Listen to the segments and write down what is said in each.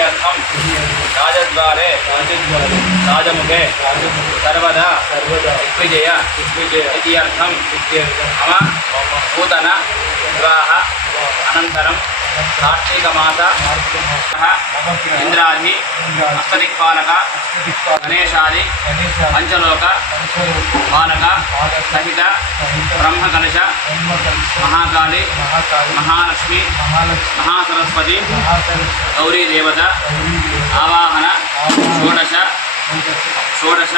विजयार्थम राजद्वारे राजमुखे सर्वदा दिग्विजय विजयार्थम मम नूतन विवाह अनन्तरं कार्तिक मास इंद्रादि अष्टदिक्पालक गणेशादि पंचलोक पालक सहित ब्रह्मकलश महाकाली महालक्ष्मी महासरस्वती गौरी देवता आवाहन षोडश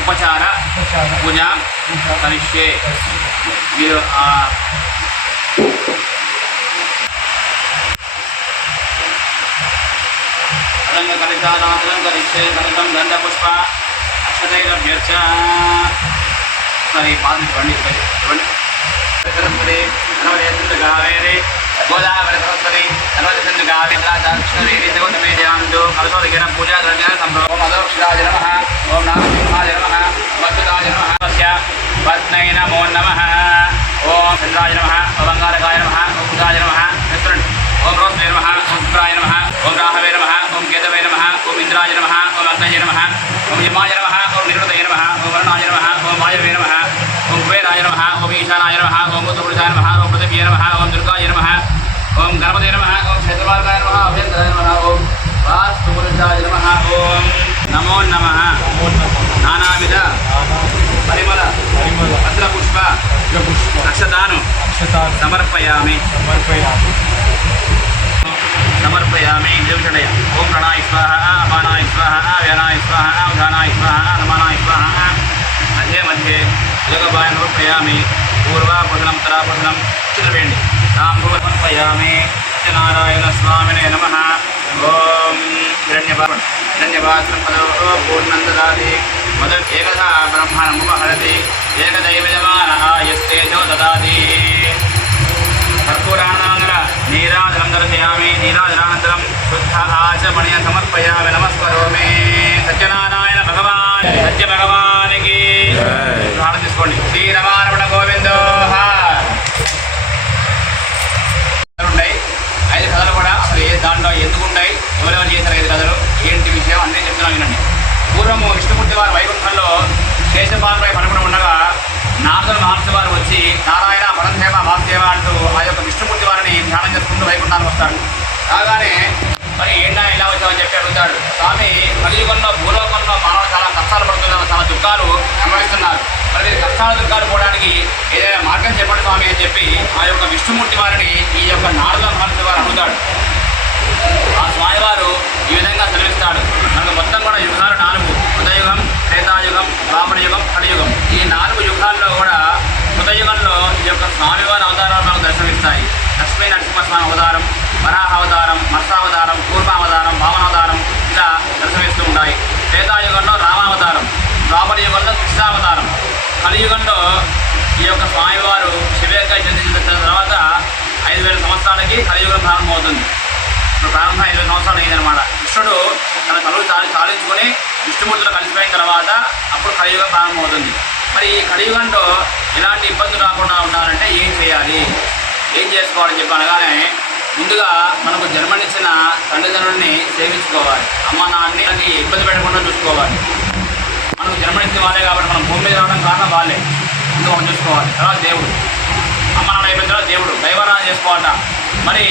उपचार पूजा करिष्ये। कलितानाथनं करिष्ये कलितं गन्धपुष्प अक्षतैरभ्यर्च सरी पादं चुवंడి सरस्वती नवदेशं गावेरे गोदावरी सरस्वती नवदेशं गावेरे दाक्षिणवेदी देवतमे ध्यानतो कलशोदकेन पूजा द्रव्यान् संभव ओम अदोक्षराय नमः ओम नामसिंहाय नमः वज्राय नमः तस्य पत्नै नमो नमः ओम चन्द्राय नमः ओम अंगारकाय नमः ओम बुधाय नमः ओम रोस्मे नमः ओम शुक्राय नमः ओम राहवे नमः ओम केतवे नमः ओम इंद्राय नमः ओम अग्नये नमः ओम यमाय नमः ओम निरुतये नमः ओम वरुणाय नमः ओम वायवे नमः ओम कुबेराय नमः ओम ईशानाय नमः ओम उत्तरपुरुषाय नमः ओम पृथिव्यै नमः ओम दुर्गाय नमः ओम गणपतये नमः ओम क्षेत्रपालकाय नमः अभ्यन्तराय नमः ओम वास्तुपुरुषाय नमः ओम नमो नमः नानाविध परिमल पत्रपुष्प अक्षतानु समर्पयामि देवचडय ओम प्रणाय स्वाहा अपानाय स्वाहा व्यानाय स्वाहा उदानाय स्वाहा नमानाय स्वाहा मध्ये मध्ये योगपायं समर्पयामि पूर्वापुषणं उत्तरापुषणं चित्रवेण्डि ताम्बूलं समर्पयामि सत्यनारायण स्वामिने नमः। ओम हिरण्यपात्रं पदो पूर्णं ददाति मदर् एकधा ब्रह्मणमुपहरति एकदैवजमानः यस्तेजो ददाति। कर्पूराणानर नीराजनं दर्शयामि नीराजनानन्तरं शुद्ध आचमनीयं समर्पयामि नमस्करोमि। सत्यनारायण भगवान् सत्य भगवान् की प्रार्थన చేసుకోండి శ్రీరమణ గోవిందో ఉంటాయి 5 కథలు కూడా అసలు ఏ దాంట్లో ఎందుకు ఉంటాయి ఎవరెవరు చేశారు 5 కథలు ఏంటి విషయం అన్నీ చెప్తున్నాను వినండి। పూర్వము విష్ణుమూర్తి వారు వైకుంఠంలో శేషపాలపై పడుకుని ఉండగా నారదుడు మహర్షి వారు వచ్చి నారాయణ పరందేవ వాసుదేవ అంటూ ఆ యొక్క విష్ణుమూర్తి వారిని ధ్యానం చేసుకుంటూ వైకుంఠానికి వస్తాడు। కాగానే మరి ఏంటా ఇలా వచ్చామని చెప్పి అడుగుతాడు। స్వామి కలియుగంలో భూలోకంలో మానవులు చాలా కష్టాలు పడుతున్నారు, చాలా దుఃఖాలు అనుభవిస్తున్నారు, మరి కష్టాలు దుఃఖాలు పోవడానికి ఏదైనా మార్గం చెప్పండి స్వామి అని చెప్పి ఆ యొక్క విష్ణుమూర్తి వారిని ఈ యొక్క నారదుడు మహర్షి వారు అడుగుతాడు। ఆ స్వామివారు ఈ విధంగా సెలవిస్తాడు। మనకు మొత్తం కూడా యుగాలు 4 కృతయుగం త్రేతాయుగం ద్వాపరయుగం కలియుగం। ఈ 4 యుగాల్లో కూడా కృతయుగంలో ఈ యొక్క స్వామివారి అవతారాలు మనకు దర్శనమిస్తాయి। లక్ష్మీ నరసింహస్వామి అవతారం, వరాహ అవతారం, మత్స్యావతారం, కూర్మావతారం, వామనావతారం ఇలా దర్శనమిస్తూ ఉంటాయి। త్రేతాయుగంలో రామావతారం, ద్వాపరయుగంలో కృష్ణావతారం, కలియుగంలో ఈ యొక్క స్వామివారు శివేగా జన్మించిన తర్వాత 5000 సంవత్సరాలకి కలియుగం ప్రారంభమవుతుంది। ఇప్పుడు ప్రారంభం 5000 సంవత్సరాలు అయిందనమాట। కృష్ణుడు తన తనువు చాలించుకొని విష్ణుమూర్తిలో కలిసిపోయిన తర్వాత అప్పుడు కలియుగం ప్రారంభమవుతుంది। మరి ఈ కలియుగంలో ఎలాంటి ఇబ్బందులు రాకుండా ఉండాలంటే ఏం చేయాలి, ఏం చేసుకోవాలని చెప్పి అనగానే ముందుగా మనకు జన్మనిచ్చిన తల్లిదండ్రుల్ని సేవించుకోవాలి, అమ్మ నాన్నని ఇబ్బంది పెట్టకుండా చూసుకోవాలి। మనకు జన్మనిచ్చిన వాళ్ళే కాబట్టి మనం భూమి మీద రావడం కారణం వాళ్ళే, ముందు మనం చూసుకోవాలి। తర్వాత దేవుడు, అమ్మ నాన్న అయిపోయిన తర్వాత దేవుడు, దైవారాధన చేసుకోవాలట। మరి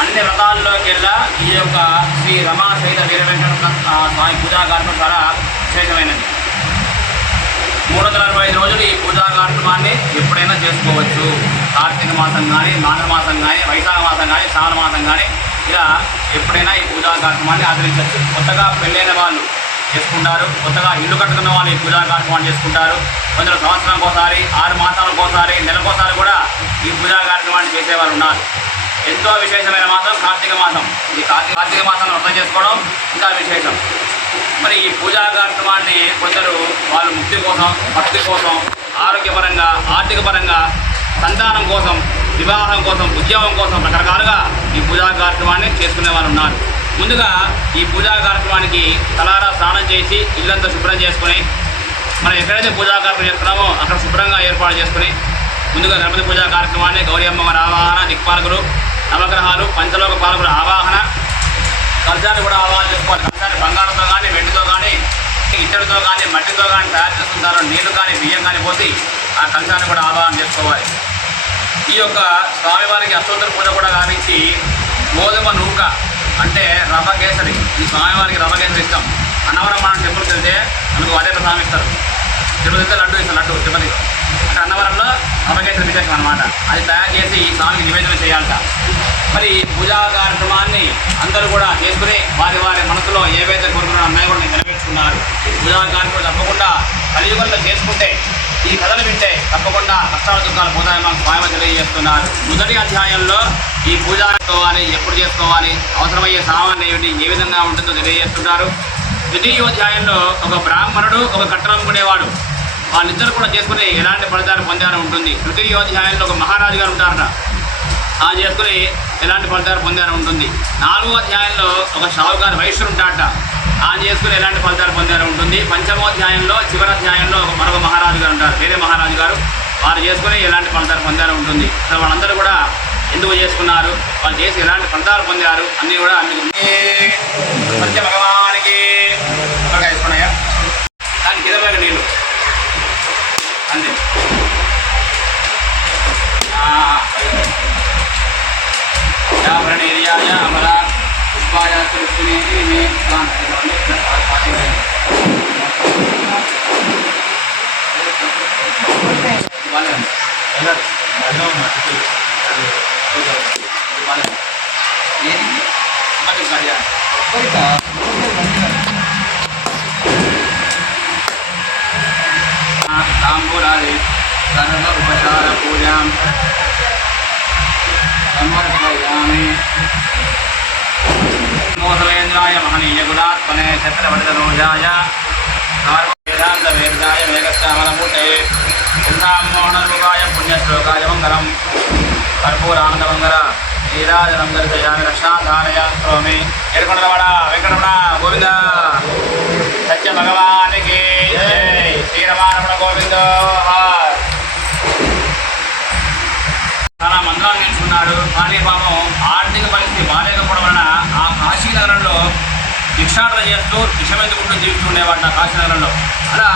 అన్ని వ్రతాల్లోకి వెళ్ళా ఈ యొక్క శ్రీ రమా సహిత వీర వెంకట స్వామి పూజా కార్యక్రమం చాలా విశేషమైనది। 365 రోజులు ఈ పూజా కార్యక్రమాన్ని ఎప్పుడైనా చేసుకోవచ్చు। కార్తీక మాసం కానీ, మాఘ మాసం కానీ, వైశాఖ మాసం కానీ, శ్రావణ మాసం కానీ ఇలా ఎప్పుడైనా ఈ పూజా కార్యక్రమాన్ని ఆచరించవచ్చు। కొత్తగా పెళ్ళైన వాళ్ళు చేసుకుంటారు, కొత్తగా ఇల్లు కట్టుకున్న వాళ్ళు ఈ పూజా కార్యక్రమాన్ని చేసుకుంటారు। కొందరు సంవత్సరానికి ఒకసారి, 6 మాసాలకు ఒకసారి, నెలకోసారి కూడా ఈ పూజా కార్యక్రమాన్ని చేసేవారు ఉన్నారు। ఎంతో విశేషమైన మాసం కార్తీక మాసం। ఈ కార్తీక మాసాన్ని వ్రతం చేసుకోవడం ఇంకా విశేషం। మరి ఈ పూజా కార్యక్రమాన్ని కొందరు వాళ్ళు ముక్తి కోసం, భక్తి కోసం, ఆరోగ్యపరంగా, ఆర్థిక పరంగా, సంతానం కోసం, వివాహం కోసం, ఉద్యోగం కోసం రకరకాలుగా ఈ పూజా కార్యక్రమాన్ని చేసుకునే వాళ్ళు ఉన్నారు। ముందుగా ఈ పూజా కార్యక్రమానికి తలారా స్నానం చేసి ఇల్లంతా శుభ్రం చేసుకుని మనం ఎక్కడైతే పూజా కార్యక్రమం చేస్తున్నామో అక్కడ శుభ్రంగా ఏర్పాటు చేసుకుని ముందుగా గణపతి పూజా కార్యక్రమాన్ని గౌరీ అమ్మవారి ఆవాహన, దిక్పాలకులు, నవగ్రహాలు, పంచలోక పాలకుల ఆవాహన, కలశ దేంతో కానీ తయారు చేసుకుంటారో నీళ్లు కానీ బియ్యం కానీ పోసి ఆ కలశాన్ని కూడా ఆవాహన చేసుకోవాలి. ఈ యొక్క స్వామివారికి అష్టోత్తర పూజ కూడా గావించి గోధుమ నూక అంటే రవ్వ కేసరి, ఈ స్వామివారికి రవ్వ కేసరి ఇష్టం. అన్నవరం మనం టెంపుల్కి వెళ్తే మనకు అదే ప్రసాదం ఇస్తారు. తిరుపతి లడ్డు ఇస్తారు, లడ్డు తిరుపతి అంటే అన్నవరంలో రవ్వ కేసరి విశేషం అనమాట. అది తయారు చేసి ఈ స్వామికి నివేదన చేయాలట. మరి పూజా కార్యక్రమాన్ని అందరూ కూడా చేసుకుని వారి వారి మనసులో ఏవైతే కోరుకున్నారో అన్నయ్య కూడా నెరవేర్చుకున్నారు. పూజా కార్యక్రమం తప్పకుండా కలియుగంలో చేసుకుంటే, ఈ కథలు వింటే తప్పకుండా కష్టాల దుఃఖాలు పోతాయని మనం స్వామి తెలియజేస్తున్నారు. మొదటి అధ్యాయంలో ఈ పూజ చేసుకోవాలి, ఎప్పుడు చేసుకోవాలి, అవసరమయ్యే సామాన్లు ఏమిటి, ఏ విధంగా ఉంటుందో తెలియజేస్తున్నారు. ద్వితీయోధ్యాయంలో ఒక బ్రాహ్మణుడు, ఒక కట్టరమ్ముకునేవాడు, వాళ్ళిద్దరు కూడా చేసుకుని ఎలాంటి ఫలితాలు పొందాలని ఉంటుంది. తృతీయోధ్యాయంలో ఒక మహారాజు గారు ఉంటారట, ఆ చేసుకుని ఎలాంటి ఫలితాలు పొందాలని ఉంటుంది. 4వ అధ్యాయంలో ఒక షావుకారు వైశ్యుడు ఉంటాడట, ఆయన చేసుకుని ఎలాంటి ఫలితాలు పొందాలని ఉంటుంది. 5వ చివరి అధ్యాయంలో మరొక మహారాజు గారు ఉంటారు, వేరే మహారాజు గారు, వారు చేసుకుని ఎలాంటి ఫలితాలు పొందాలని ఉంటుంది. అసలు వాళ్ళందరూ కూడా ఎందుకు చేసుకున్నారు, వాళ్ళు చేసి ఎలాంటి ఫలితాలు పొందారు అన్నీ కూడా సత్య భగవానికి వేసుకున్నాయా దాని కింద నీళ్ళు అంతే. ఏరియాయ అమల పుష్పాయ తాంబూలాది సర్వ ఉపచార పూజాం సమర్పయామి. మోసవేంద్రాయ మహనీయ గుణాత్మనే ఛత్రపతితనూజాయ వేదాంత వేదాయ మేఘశ్యామలమూర్తే పుణ్యామోహనరూపాయ పుణ్యశ్లోకాయ మంగళం కర్పూరానందమంగళ నీరాజనం దర్శయామి రక్షాధారయ స్వామి. ఏడుకొండలవాడ వెంకటరమణ గోవింద. సత్య భగవానికి జై. శ్రీరమణ గోవింద. చాలా మంత్రాలు నేర్చుకున్నాడు, కానీ పాపం ఆర్థిక పరిస్థితి బాగాలేకపోవడం వలన ఆ కాశీనగరంలో భిక్షాటన చేస్తూ భిక్షమెత్తుకుంటూ జీవిస్తూ ఉండేవాడు. కాశీనగరంలో అలా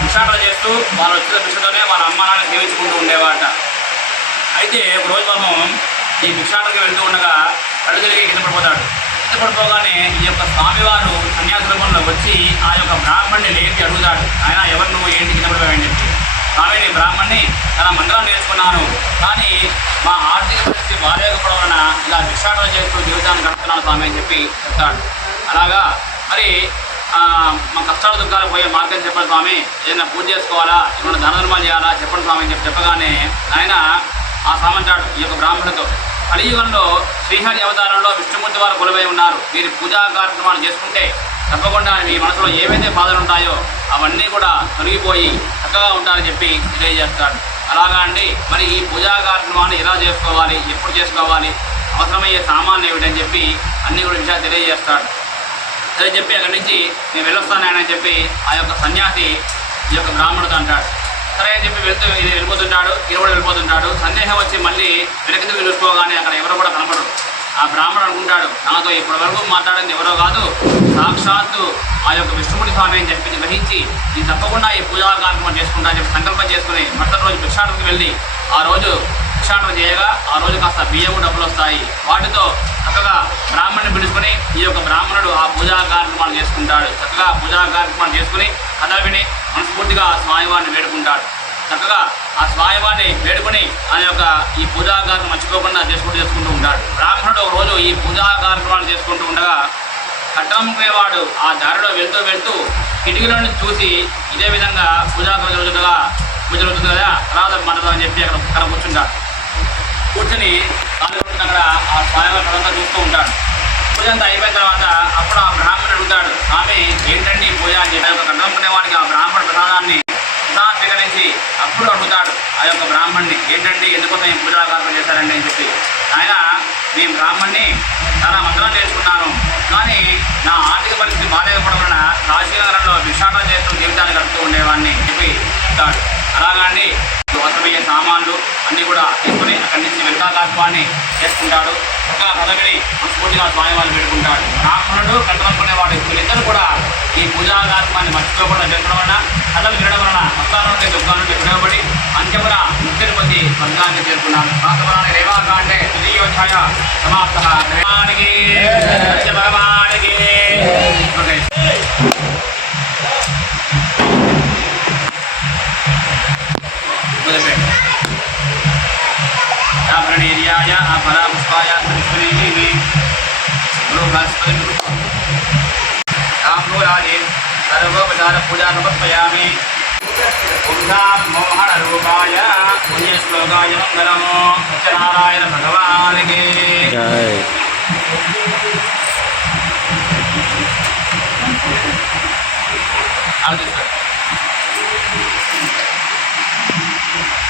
భిక్షాటన చేస్తూ వాళ్ళు వచ్చిన భిక్షతోనే వాళ్ళ అమ్మానాన్ని సేవించుకుంటూ ఉండేవాట. అయితే ఒకరోజు పాపం ఈ భిక్షాటనకి వెళ్తూ ఉండగా కళ్ళు తిరిగి కింద పడిపోతాడు. కింద పడిపోగానే ఈ యొక్క స్వామివారు సన్యాసి రూపంలో వచ్చి ఆ యొక్క బ్రాహ్మణ్ణి లేపి అడుగుతాడు, ఆయన ఎవరు నువ్వు, ఏంటి కింద పడిపోయావని చెప్పి. స్వామిని బ్రాహ్మణ్ణి తన మంత్రాలు నేర్చుకున్నాను, కానీ మా ఆర్థిక పరిస్థితి బాగాలేకపోవడం వలన ఇలా భిక్షాటన చేస్తూ జీవితాన్ని గడుపుతున్నాను స్వామి అని చెప్పి చెప్తాడు. అలాగా మరి మా కష్టాలు దుఃఖాలు పోయే మార్గం చెప్పండి స్వామి, ఏదైనా పూజ చేసుకోవాలా, ఏమైనా దాన ధర్మాలు చేయాలా చెప్పండి స్వామి అని చెప్పి చెప్పగానే ఆయన ఆ స్వామి అంటాడు ఈ యొక్క బ్రాహ్మణుడితో, కలియుగంలో శ్రీహరి అవతారంలో విష్ణుమూర్తి వారు కొలువై ఉన్నారు. మీరు పూజా కార్యక్రమాలు చేసుకుంటే తప్పకుండా మీ మనసులో ఏవైతే బాధలు ఉంటాయో అవన్నీ కూడా తొలగిపోయి చక్కగా ఉంటారని చెప్పి తెలియజేస్తాడు. అలాగా అండి, మరి ఈ పూజా కార్యక్రమాన్ని ఎలా చేసుకోవాలి, ఎప్పుడు చేసుకోవాలి, అవసరమయ్యే సామాన్లు ఏమిటని చెప్పి అన్ని కూడా విషయాలు తెలియజేస్తాడు. సరే చెప్పి అక్కడి నుంచి నేను వెళ్ళొస్తానని చెప్పి ఆ యొక్క సన్యాసి ఈ యొక్క బ్రాహ్మణుడితో అంటాడు. సరే అని చెప్పి వెళ్ళిపోతుంటాడు, ఈయన కూడా వెళ్ళిపోతుంటాడు. సందేహం వచ్చి మళ్ళీ వెనక్కి తిరిగి చూసుకోగానే అక్కడ ఎవరో కూడా కనపడరు. ఆ బ్రాహ్మణుడు అనుకుంటాడు, నాతో ఇప్పటి వరకు మాట్లాడింది ఎవరో కాదు, సాక్షాత్తు ఆ యొక్క విష్ణుమూర్తి స్వామి అని చెప్పి గ్రహించి నేను తప్పకుండా ఈ పూజా కార్యక్రమం చేసుకుంటా అని చెప్పి సంకల్పం చేసుకుని మరుసటి రోజు భిక్షాటనకి వెళ్ళి ఆ రోజు భిక్షాటన చేయగా ఆ రోజు కాస్త బియ్యము డబ్బులు వస్తాయి. వాటితో చక్కగా బ్రాహ్మణ్ణి పిలుచుకొని ఈ యొక్క బ్రాహ్మణుడు ఆ పూజా కార్యక్రమాలు చేసుకుంటాడు. చక్కగా పూజా కార్యక్రమాలు చేసుకుని కథ విని మనస్ఫూర్తిగా స్వామివారిని వేడుకుంటాడు. చక్కగా ఆ స్వామివారిని వేడుకొని ఆ యొక్క ఈ పూజా కార్యక్రమం మర్చిపోకుండా చేసుకుంటూ ఉంటాడు. బ్రాహ్మణుడు ఒక రోజు ఈ పూజా కార్యక్రమాలు చేసుకుంటూ ఉండగా కట్టమ్ముకునేవాడు ఆ దారిలో వెళ్తూ కిటికీలను చూసి ఇదే విధంగా పూజా జరుగుతుండగా పూజ జరుగుతుంది కదా తర్వాత మండలం అని చెప్పి అక్కడ కూర్చుంటాడు. కూర్చొని అక్కడ ఆ స్వామివారి పదంతా చూస్తూ ఉంటాడు. పూజ అంతా అయిపోయిన తర్వాత అప్పుడు ఆ బ్రాహ్మణుడు అడుగుతాడు, స్వామి ఏంటండి పూజ అని చెప్పి ఒక కట్టమ్ముకునేవాడికి ఆ బ్రాహ్మణ ప్రసాదాన్ని స్వీకరించి అప్పుడు అడుగుతాడు ఆ యొక్క బ్రాహ్మణ్ణి, ఏంటండి ఎందుకోసం ఈ పూజా కార్యక్రమం చేశారండి అని చెప్పి. ఆయన మీ బ్రాహ్మణ్ణి చాలా మంత్రాలు నేర్చుకున్నాను, కానీ నా ఆర్థిక పరిస్థితి బాగాలేకపోవడం వలన కాశీనగరంలో భిక్షాటన చేస్తూ జీవితాన్ని గడుపుతూ ఉండేవాడిని చెప్పి చెప్తాడు. అలాగండి అవసరమయ్యే సామాన్లు అన్నీ కూడా తీసుకుని అక్కడి నుంచి వెనుకా కార్యక్రమాన్ని చేసుకుంటాడు. చక్కగా కథవిని మనస్ఫూర్తిగా స్వామివారిని పెట్టుకుంటాడు. బ్రాహ్మణుడు కట్టమనుకునేవాడు వీళ్ళిద్దరూ కూడా ఈ పూజా కార్యక్రమాన్ని మర్చిపోకుండా జరగడం వలన కథలు వినడం వలన మస్తాల నుండి దుఃఖాల నుండి విడవబడి అంత్యమున ముక్తిని పొంది స్వర్గానికి చేరుకున్నాడు. శాతవరాన్ని రేవాకాండే తృతీయోధ్యాయ సమాప్త. భగవానికి భగవానికి भरणीर्याय फलापुष्पाय सविस्मृतिः बृहस्पति ताम्बूलादि सर्वोपचारपूजा समर्पयामि। मोहनरूपाय पुण्यश्लोकाय मङ्गलमो सत्यनारायण भगवान् की जय।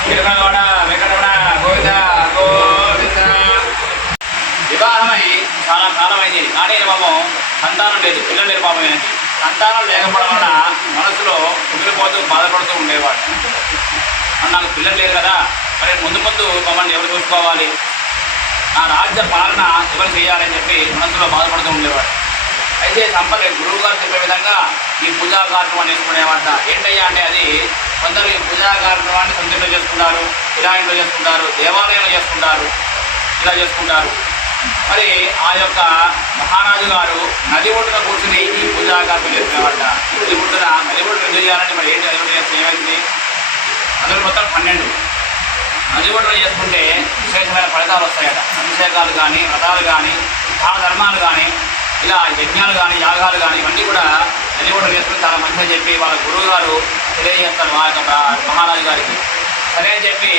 వెంకటరమణ గోవింద గోవింద. వివాహమై చాలా కాలమైంది కానీ పాపం సంతానం లేదు, పిల్లలు లేరు పాపం. ఆయనకి సంతానం లేకపోవడం వలన మనసులో కుమిలిపోతూ బాధపడుతూ ఉండేవాడు. నాకు పిల్లలు లేరు కదా, మరి ముందు ముందు మమ్మల్ని ఎవరు చూసుకోవాలి, నా రాజ్య పాలన ఎవరు చేయాలని చెప్పి మనసులో బాధపడుతూ ఉండేవాడు. అయితే సంపలేదు గురువు గారు చెప్పే విధంగా ఈ పూజా కార్యక్రమాన్ని చేసుకునేవాట. ఏంటయ్యా అంటే అది కొందరు ఈ పూజా కార్యక్రమాన్ని సొంత ఇంట్లో చేసుకుంటారు, ఇలా ఇంట్లో చేసుకుంటారు, దేవాలయంలో చేసుకుంటారు, ఇలా చేసుకుంటారు. మరి ఆ యొక్క మహారాజు గారు నది ఒడ్డున కూర్చుని ఈ పూజా కార్యక్రమం చేసుకునేవాట. నది ఒడ్డున ఎందుకు చేయాలని మరి ఏంటి నది ఒడ్డు చేస్తే ఏమైంది? అందులో మొత్తం 12 నది ఒడ్డున చేసుకుంటే విశేషమైన ఫలితాలు వస్తాయట. అభిషేకాలు కానీ, వ్రతాలు కానీ, దాన ధర్మాలు కానీ, ఇలా యజ్ఞాలు కానీ, యాగాలు కానీ ఇవన్నీ కూడా నది ఒడ్డున చేసుకుని చాలా మంచిగా చెప్పి వాళ్ళ గురువు గారు తెలియజేస్తారు మా యొక్క మహారాజు గారికి. సరే అని చెప్పి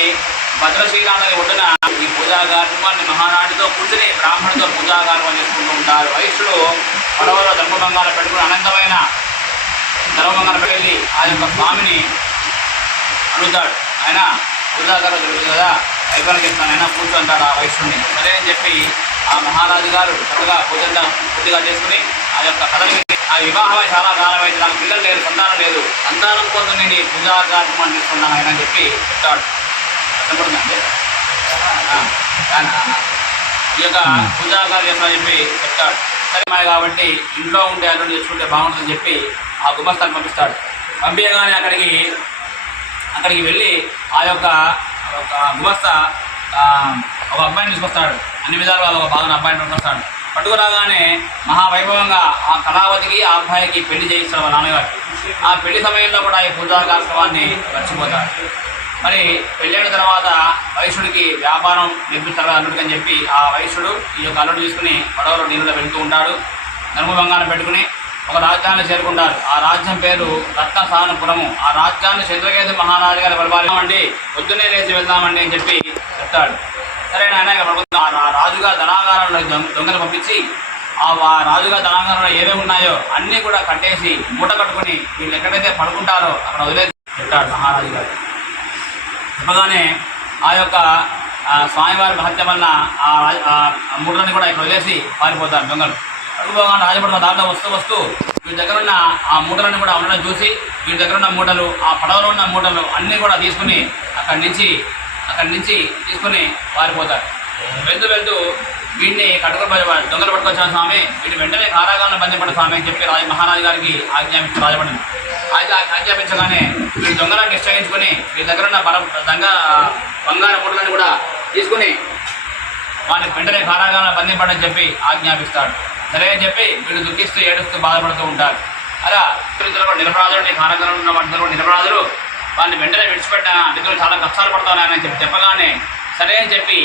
భద్రశ్రీరామని ఒడ్డున ఈ పూజా కార్యక్రమాన్ని మహారాజుతో కూర్చుని బ్రాహ్మణుతో పూజా కార్యక్రమం చేసుకుంటూ ఉంటారు. వైశ్యుడు పడవలో ధర్మభంగాలు పెట్టుకుని అనంతమైన ధర్మభంగాలు వెళ్ళి ఆ యొక్క స్వామిని అడుగుతాడు. ఆయన పూజాకారం జరుగుతుంది కదా, అయిపోయిన చెప్తాను ఆయన కూర్చుంటాడు ఆ వైశ్యుడిని. సరే అని చెప్పి ఆ మహారాజు గారు చక్కగా పూజంతా పూర్తిగా చేసుకుని ఆ యొక్క కథని ఆ వివాహమై చాలా కాలం అయితే నాకు పిల్లలు లేరు, సంతానం లేదు, సంతానం కోసం నేను ఈ పూజా కార్యక్రమాన్ని తీసుకున్నాను ఆయన అని చెప్పి చెప్తాడు. కనపడుతుందండి ఈ యొక్క పూజా కార్యక్రమం చెప్పి చెప్తాడు. సరే మాయ కాబట్టి ఇంట్లో ఉంటే అల్లుడు తెచ్చుకుంటే బాగుంటుందని చెప్పి ఆ గుమస్తాన్ని పంపిస్తాడు. పంపించగానే అక్కడికి వెళ్ళి ఆ యొక్క గుమస్తా ఒక అబ్బాయిని తీసుకొస్తాడు. అన్ని విధాలుగా ఒక బాగా అబ్బాయిని పట్టుకొస్తాడు. పట్టుకురాగానే మహావైభవంగా ఆ కళావతికి ఆ అబ్బాయికి పెళ్లి చేయిస్తాడు వాళ్ళ నాన్నగారు. ఆ పెళ్లి సమయంలో కూడా ఈ పూజా కార్యక్రమాన్ని మర్చిపోతాడు. మరి పెళ్ళైన తర్వాత వైశ్యుడికి వ్యాపారం నిర్మిస్తారు అల్లుడికి అని చెప్పి ఆ వైశ్యుడు ఈ యొక్క అల్లుడు తీసుకుని పడవలో నీళ్ళలో వెళ్తూ ఉంటాడు. ధర్మభంగాన్ని పెట్టుకుని ఒక రాజ్యాన్ని చేరుకుంటారు. ఆ రాజ్యం పేరు రత్నసానపురము. ఆ రాజ్యాన్ని చంద్రకేతు మహారాజు గారి పరిపాలనమండి, పొద్దున్నే లేచి వెళ్దామండి అని చెప్పి చెప్తాడు. సరే నాయన ఆ రాజుగా ధనాగారంలో దొంగలు పంపించి ఆ రాజుగా ధనాగారంలో ఏమేమి ఉన్నాయో అన్నీ కూడా కట్టేసి మూట కట్టుకుని వీళ్ళు ఎక్కడైతే పడుకుంటారో అక్కడ వదిలేసి చెప్తాడు మహారాజు గారు. చెప్పగానే ఆ యొక్క స్వామివారి మహత్యం వలన ఆ మూటలని కూడా ఇక్కడ వదిలేసి పారిపోతారు దొంగలు. అడుగుపోగానే రాజపడుతున్న దాంట్లో వస్తూ వీళ్ళ దగ్గర ఉన్న ఆ మూటలను కూడా ఉండడం చూసి వీళ్ళ దగ్గర ఉన్న మూటలు, ఆ పడవలో ఉన్న మూటలు అన్నీ కూడా తీసుకుని అక్కడి నుంచి తీసుకుని పారిపోతారు. వెళ్తూ వీడిని దొంగలు పట్టుకొచ్చిన స్వామి, వీడిని వెంటనే కారాగారంలో బంధింపడిన స్వామి అని చెప్పి మహారాజు గారికి ఆజ్ఞాపించి రాజపడింది. ఆజ్ఞాపించగానే వీడు దొంగలను నిశ్చయించుకుని వీళ్ళ దగ్గర ఉన్న బంగారు మూటలను కూడా తీసుకుని వాడిని వెంటనే కారాగారంలో బంధింపడని చెప్పి ఆజ్ఞాపిస్తాడు. సరే అని చెప్పి వీళ్ళు దుఃఖిస్తూ ఏడుస్తూ బాధపడుతూ ఉంటారు. అలా నిరపరాధులు కారాగారంలో ఉన్న వాటిలో నిరపరాధులు వాళ్ళని వెంటనే విడిచిపెట్టిన నిధులు చాలా కష్టాలు పడుతున్నాయని చెప్పి చెప్పగానే సరే అని చెప్పి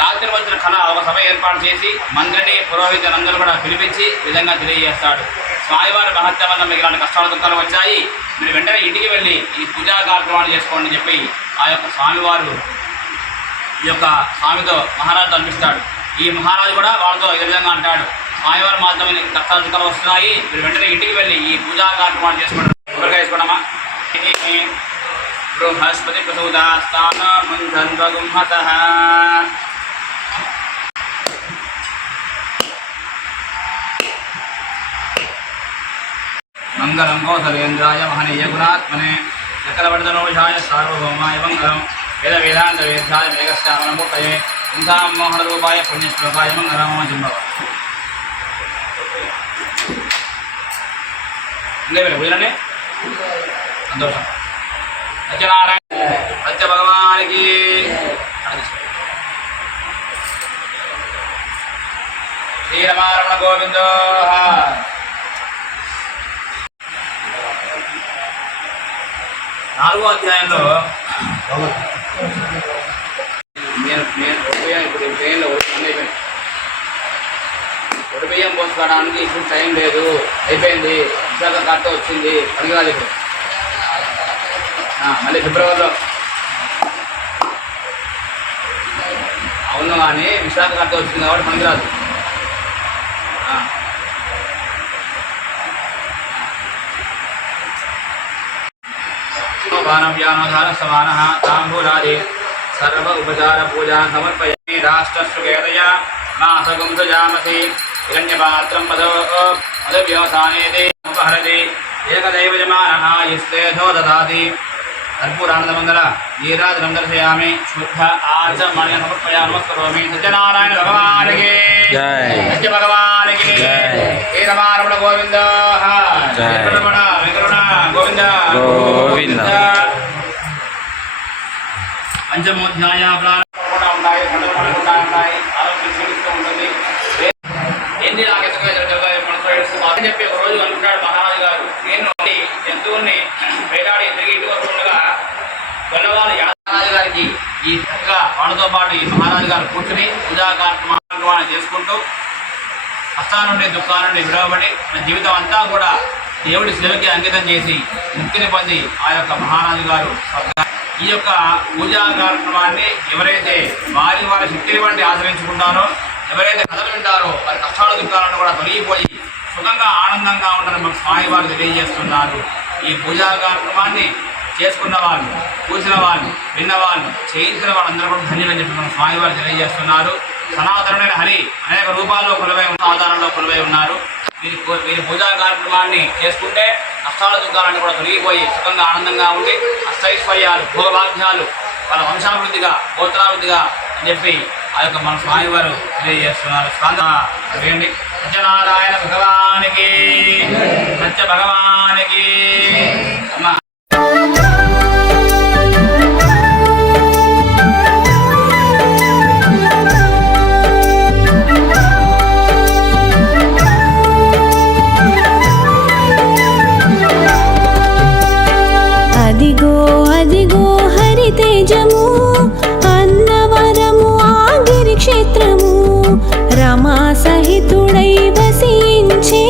రాత్రి వచ్చిన కళ ఒక సభ ఏర్పాటు చేసి మంత్రిని పురోహితులందరూ కూడా పిలిపించి విధంగా తెలియజేస్తాడు. స్వామివారి మహత్యం వల్ల మీకు ఇలాంటి కష్టాలు దుఃఖాలు వచ్చాయి, మీరు వెంటనే ఇంటికి వెళ్ళి ఈ పూజా కార్యక్రమాలు చేసుకోండి అని చెప్పి ఆ యొక్క స్వామివారు ఈ యొక్క స్వామితో మహారాజుతో అనిపిస్తాడు. ఈ మహారాజు కూడా వాళ్ళతో ఈ విధంగా అంటాడు, స్వామివారి మాత్రమే కష్టాలు దుఃఖాలు వస్తున్నాయి, మీరు వెంటనే ఇంటికి వెళ్ళి ఈ పూజా కార్యక్రమాలు చేసుకోండి. ఎవరిగా వేసుకోవడమా? బృహస్పతి ప్రసూతాస్తానముంధన్వగుంహసః మంగళం కౌసలేంద్రాయ మహనీయ గుణాత్మనే చక్రవర్తనోషాయ సార్వభౌమాయ మంగళం వేద వేదాంత వేదాయ మేఘశ్యామనమూర్తయే ఇంసాం మోహనరూపాయ పుణ్యశ్లోకాయ మంగళరామ జింబవ ఇంకే పూజలనే సంతోషం. సత్యనారాయణ సత్య భగవానికి శ్రీరమారమణ గోవిందో. నాలుగో అధ్యాయంలో నేను ఇప్పుడు ట్రైన్లో ఒడి బియ్యం పోసుకోవడానికి ఇప్పుడు టైం లేదు, అయిపోయింది. విశాఖ కార్త వచ్చింది, పనికిరాదు ఇప్పుడు. మళ్ళీ ఫిబ్రవరిలో అవును, కానీ విశాఖ కార్త వచ్చింది కాబట్టి పనికిరాదు. వ్యానోధార సమాన తాంబూలాది సర్వ ఉపచార పూజా సమర్పయామి. రాష్ట్రశ్రుకేతయ మాసగం సజామసి హిరణ్యపాత్రం మదవ్యవసానేతి ఉపహరతి ఏకదైవ యమానః యస్లేధో దదాతి. కర్పూరానందమంగళ నీరాజనం దర్శయామి. శుద్ధ ఆచమణి సమర్పయామి. నమస్కరోమి. సత్యనారాయణ భగవానికి సత్య భగవానికి రమారమణ గోవింద వెంకటరమణ వెంకటరమణ గోవింద గోవింద. పంచమోధ్యాయ ఉంటాయి, ఉంటాయి, ఆరోగ్యం క్షీణిస్తూ ఉంటుంది. ఏంటి నాకు ఎందుకు అని చెప్పి ఒక రోజు అనుకుంటాడు మహారాజు గారు. నేను జంతువుల్ని వేటాడి తిరిగి ఇంటికి వస్తుండగా గొల్లవాళ్ళు యాదరాజు గారికి ఈ వాళ్ళతో పాటు ఈ మహారాజు గారు కూర్చుని పూజా కార్యక్రమాలు చేసుకుంటూ కష్టాల నుండి దుఃఖాల నుండి విడవబడి మన జీవితం అంతా కూడా దేవుడి సేవకి అంకితం చేసి ముక్తిని పొంది ఆ యొక్క మహారాజు గారు ఈ యొక్క పూజా కార్యక్రమాన్ని ఎవరైతే వారి వారి శక్తిని బట్టి ఆచరించుకుంటారో, ఎవరైతే కథలు వింటారో వారి కష్టాలు దుఃఖాలను కూడా తొలగిపోయి సుఖంగా ఆనందంగా ఉండాలని మన స్వామి వారు తెలియజేస్తున్నారు. ఈ పూజా కార్యక్రమాన్ని చేసుకున్న వాళ్ళు, చూసిన వాళ్ళు, విన్నవాళ్ళు, చేయించిన వాళ్ళందరూ కూడా ధన్యులని చెప్పి మన స్వామి వారు తెలియజేస్తున్నారు. సనాతనుడైన హరి అనేక రూపాల్లో కొలువై ఉన్న ఆధారంలో కొలువై ఉన్నారు. వీరి పూజా కార్యక్రమాన్ని చేసుకుంటే కష్టాల దుఃఖాలన్నీ కూడా తొలగిపోయి సుఖంగా ఆనందంగా ఉండి అష్టైశ్వర్యాలు, భోగభాగ్యాలు వాళ్ళ వంశాభివృద్ధిగా, గోత్రాభివృద్ధిగా అని చెప్పి ఆ యొక్క మన స్వామివారు తెలియజేస్తున్నారు. స్కంద వేయండి. సత్యనారాయణ భగవానికి సత్య భగవానికి అమ్మ. అదిగో అదిగో హరితేజము అన్నవరము ఆగిరి క్షేత్రము రమా సహితుడై వసించే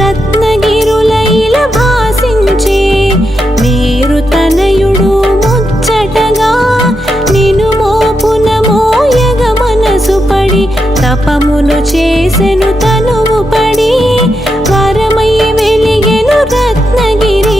రత్నగిరులైల భాసించే మేరు తనయుడు ముచ్చటగా నిను మోపున మోయగ మనసు పడి తపమును చేసెను తనువు పడి వరమై వెలిగెను రత్నగిరి.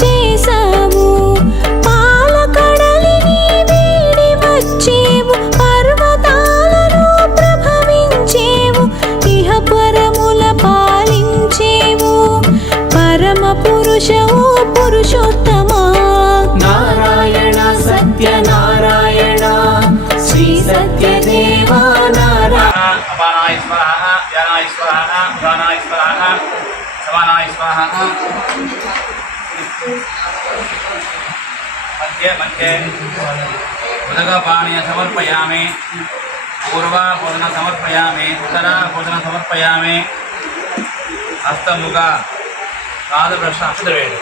చేసావు పాలకడలిని వీడి వచ్చేవు పర్వతాలను ప్రభవించేవు ఇహ పరముల పాలించేవు పరమ పురుషవు పురుషోత్తమా. నారాయణ సత్యనారాయణ శ్రీ సత్యదేవా నారాయణ. అపానాయ స్వాహ, ధ్యానాయ స్వాహ, ఉదానాయ స్వాహ, సమానాయ స్వాహ. మధ్య మధ్య ఉదకపానీయ సమర్పయామి. పూర్వా భోజన సమర్పయామి. ఉత్తరా భోజన సమర్పయామి. హస్తముఖ పాదబ్రష అక్షరవేడు.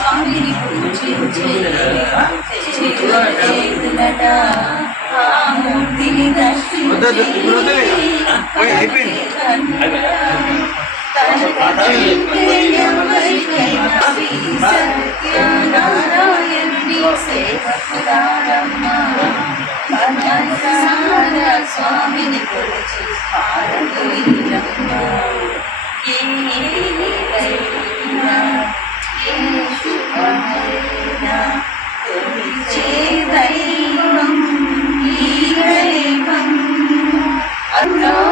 స్వామిని పూజించే చేతులట మూర్తిని సత్యనారాయణుని సేవకురారమ్మా స్వామిని కొలిచి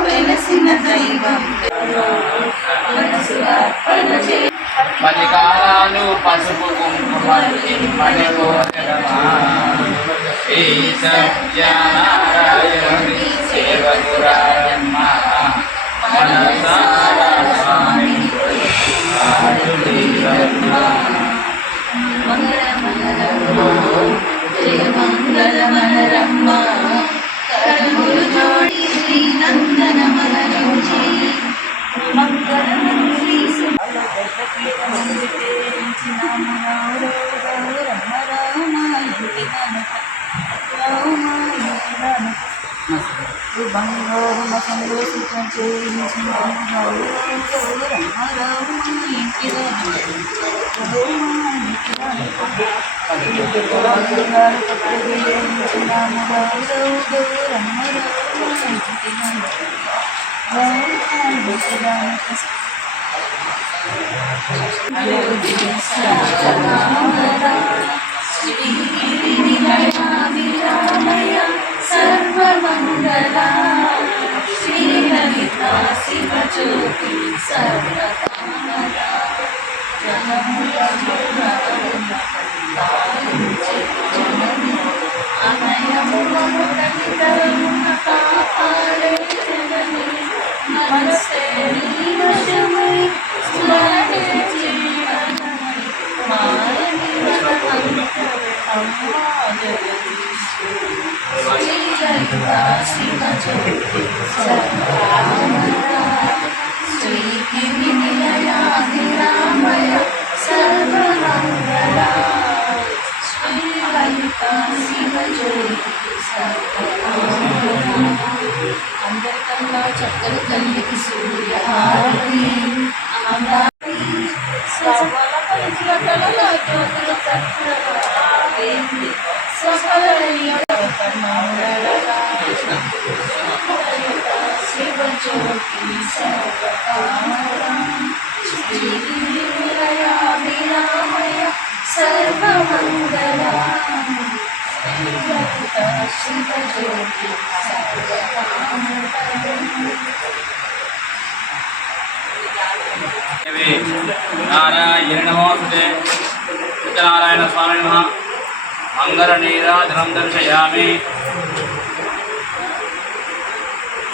వెలసిన దైవం మల్లికాలను పసుపు సత్యనారాయణుని సేవకురారమ్మ స్వామి మంగళమనరమ్మ కరములు జోడి శ్రీనందన మనరోజి బంగారమ సంతోషితం చేయించిన సర్వమంగళ శ్రీ లలిత శివజ్యోతి సర్వకామద అనయమున కాపాడే జనని నమస్తే నీవశమై స్మరణే జీవనమై మాయని అమ్మా జగదీశ్వరి శ్రీ లలిత శివజ్యోతి సర్వకామద శ్రీ గిరి నిలయా నిరామయ సర్వమంగళ శ్రీ లలిత శివజ్యోతి అందరికన్నా చక్కని తల్లికి సూర్యహారతి సకల పరిచయాల జ్యోతుల సకల శివజ్యోతి శ్రీ నిలయా నిరామయ సర్వమంగళ శివజ్యోతి నారాయణ నమోస్తుతే సత్యనారాయణ స్వామి నమః మంగళనీరాజనం దర్శయామి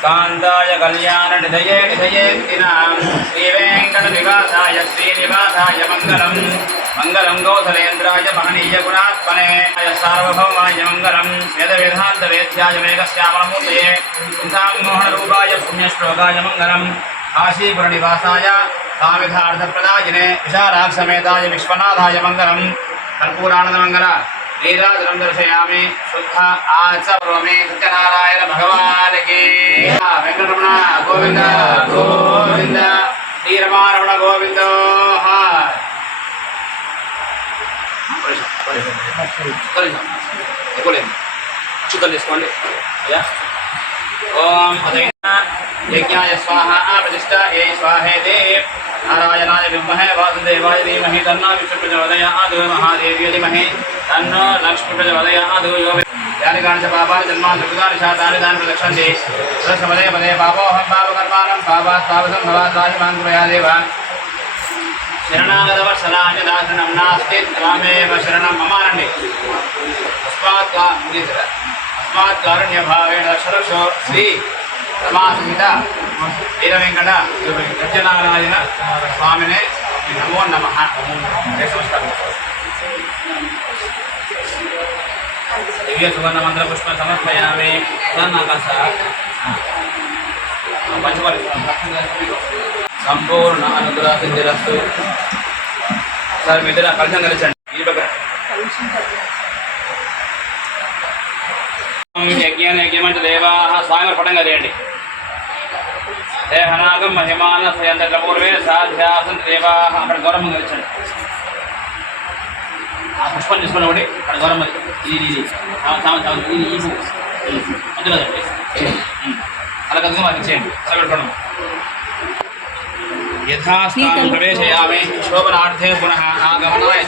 కాంతాయ కళ్యాణ నిధయే నిధయే శ్రీ వెంకట నివాసాయ శ్రీనివాసాయ మంగళం మంగళం గౌసలేంద్రాయ మహనీయ గుణాత్మనే సార్వభౌమాయ మంగళం వేద వేదాంత వేద్యాయ మేఘశ్యామలమూర్తయే చింతామోహన రూపాయ పుణ్యశ్లోకాయ మంగళం కాశీపుర నివాసాయ కామితార్థప్రదాయినే విశాలాక్షమేతాయ విశ్వనాథాయ మంగళం కర్పూరానంద మంగళ నీరాజనం దర్శయామి శుద్ధ ఆచరోమి సత్యనారాయణ భగవానికి వెంకటరమణ గోవింద గోవింద శ్రీరమారమణ గోవింద తీసుకోండి ఓం అదైన యజ్ఞాయ స్వాహ ప్రతిష్ట ఏ స్వాహేదే నారాయణాయ విద్మహే వాసుదేవాయ ధీమహి తన్నో విష్ణు ప్రచోదయాత్ మహాదేవ్యై ధీమహి తన్నో లక్ష్మీ ప్రచోదయాత్ యాని కాని పాపాని జన్మాని సుకృతాని శాతాని దాని ప్రదక్షంతి పదే పదే పాపోహం పాపకర్మాణం పాపాత్ పాపసం భవాత్ రాహిమాన్ కృపయాదేవ శరణాగత వత్సలాయ దాసనం నాస్తి త్వామేవ శరణం మమానండి అస్మాత్ కారుణ్య భావేణ రక్షరక్షో శ్రీ రమాసహిత వీరవెంకట సత్యనారాయణ స్వామినే నమో నమః. నమస్కారం. దివ్య సువర్ణ మంత్ర పుష్ప సమర్పయామి. పంచపల్లి సంపూర్ణ అనుగ్రహ సిద్ధిరస్తు. సార్ మీ ఇద్దరు కలిసి కలిసండి ఈ పక్కన యజ్ఞాన యజ్ఞమంచ దేవాః స్వామి పటంగా చేయండి. దేహనాగం మహిమాన స్వయంత్ర పూర్వే సాధ్యాసం దేవాః. అక్కడ గౌరవం గెలిచండి. ఆ పుష్పం తీసుకుని ఒకటి అక్కడ గౌరవం ఇది అందులో అలా కనుక మాకు ఇచ్చేయండి. అలా పెట్టుకోండి. యథాస్థానం ప్రవేశయామి శోభనార్థే పునః ఆగమనాయ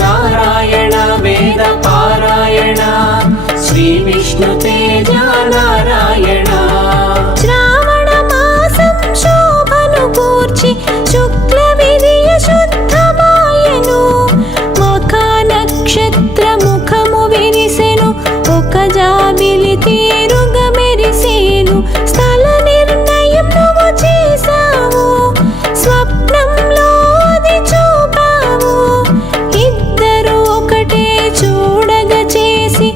నారాయణ వేద పారాయణ శ్రీ విష్ణు తేజ నారాయణ. శ్రావణ మాసం శోభను కూర్చి శుక్ల విధియ శుద్ధమాయను. ముఖ నక్షత్ర ముఖము విరిసెను ఒక జాబిలి తీరుగా మెరిసేను. స్థల నిర్ణయం నువ్వు చేశావు స్వప్నంలో అది చూపావు. ఇద్దరు ఒకటే చూడగా చేసి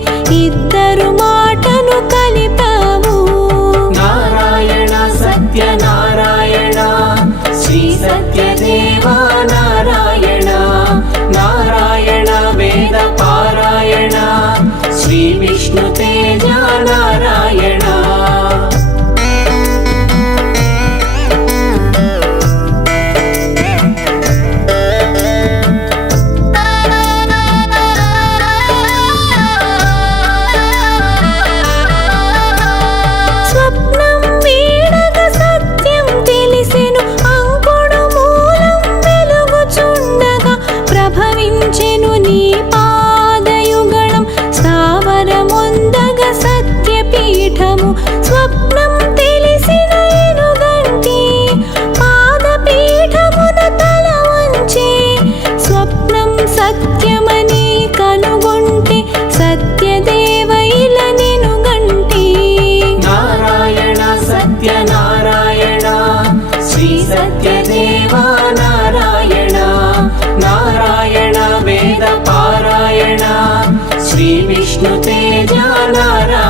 ఇద్దరు మాటను కలిపావు. నారాయణ సత్యనారాయణ శ్రీ సత్యదేవ నారాయణ. నారాయణ వేద పారాయణ శ్రీ విష్ణు తేజ నారాయణ. స్వప్నం వీడగా సత్యం తెలిసెను. అంకుడు మూలం వెలుగుచుండగా ప్రభవించెను నీ పాదయుగళం. స్థావరముందగా సత్యపీఠము. స్వప్నం తెలిసిన ఎనుగంటి పాదపీఠమున తల వంచి స్వప్నం సత్యమని కనుగొంటే సత్యదేవ ఇలా నెనుగంటి. నారాయణ సత్యనారాయణ శ్రీ సత్యదేవ నారాయణ. నారాయణ వేద పారాయణ శ్రీ విష్ణు తేజ నారాయణ.